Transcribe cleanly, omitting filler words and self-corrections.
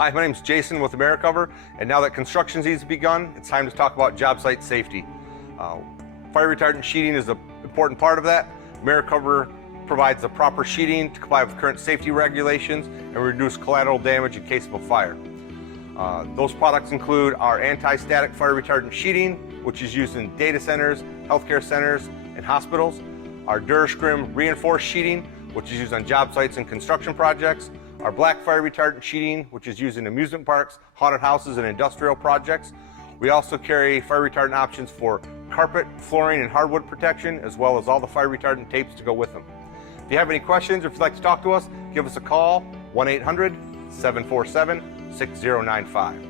Hi, my name's Jason with Americover, and now that construction season's begun, it's time to talk about job site safety. Fire retardant sheeting is an important part of that. Americover provides the proper sheeting to comply with current safety regulations and reduce collateral damage in case of a fire. Those products include our anti-static fire retardant sheeting, which is used in data centers, healthcare centers, and hospitals. Our DuraScrim reinforced sheeting, which is used on job sites and construction projects. Our black fire retardant sheeting, which is used in amusement parks, haunted houses, and industrial projects. We also carry fire retardant options for carpet, flooring, and hardwood protection, as well as all the fire retardant tapes to go with them. If you have any questions or if you'd like to talk to us, give us a call, 1-800-747-6095.